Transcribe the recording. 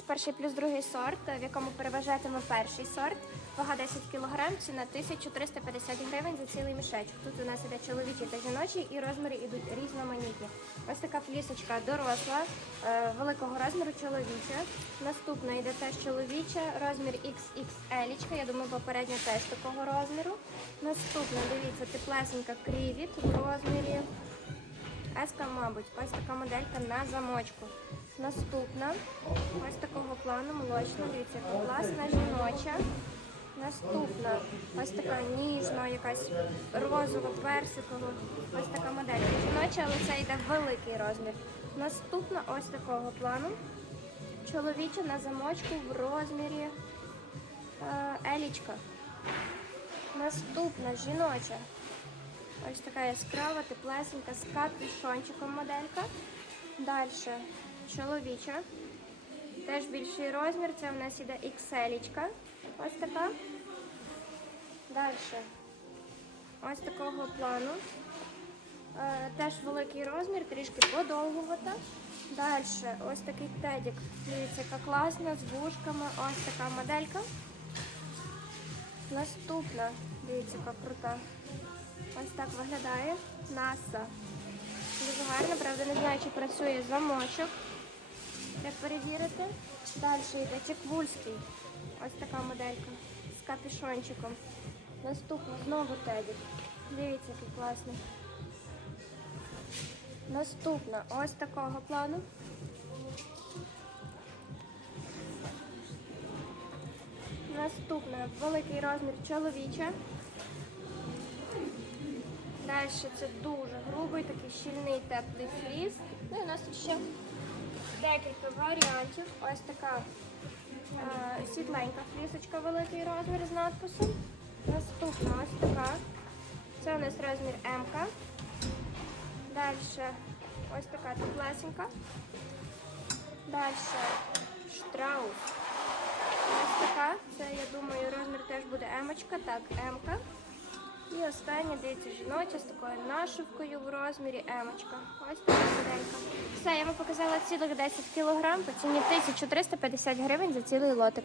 Перший плюс другий сорт, в якому переважатиме перший сорт. Вага 10 кг, ціна 1350 гривень за цілий мішечок. Тут у нас іде чоловічий та жіночий і розміри йдуть різноманітні. Ось така флісочка доросла, е, великого розміру чоловіча. Наступна йде теж чоловіча, розмір XXL. Я думаю, попередня теж такого розміру. Наступна, дивіться, теплесенька крівіт в розмірі. Еска, мабуть, ось така моделька на замочку. Наступна, ось такого плану молочна, дивіться, класна жіноча. Наступна, ось така ніжна, якась розова, персикова. Ось така моделька жіноча, але це йде великий розмір. Наступна ось такого плану. Чоловіча на замочку в розмірі е, елічка. Наступна жіноча. Ось така яскрава, теплесенька, з капюшончиком моделька. Далі чоловіча. Теж більший розмір. Це в нас іде XL. Ось така. Далі. Ось такого плану. Е, теж великий розмір, трішки подовгувата. Далі ось такий тедік. Дивіться, яка класна, з вушками. Ось така моделька. Наступна, дивіться, яка крута. Ось так виглядає NASA. Дуже гарно, правда, не знаю, чи працює замочок. Як перевірити. Далі йде Чеквульський. Ось така моделька з капюшончиком. Наступна знову тедік. Дивіться, який класний. Наступна ось такого плану. Наступна великий розмір чоловіча. Далі це дуже грубий, такий щільний теплий фліс. Ну і у нас тут ще декілька варіантів. Ось така е, світленька флісочка, великий розмір з надписом. Наступна ось така. Це у нас розмір М. -ка. Далі ось така теплесенька. Далі штраус. Ось така. Це, я думаю, розмір теж буде емочка. Так, М-ка. І останнє, дивіться, жіноча з такою нашивкою в розмірі емочка. Ось така моделька. Все, я вам показала цілих 10 кілограм по ціні 1350 гривень за цілий лотик.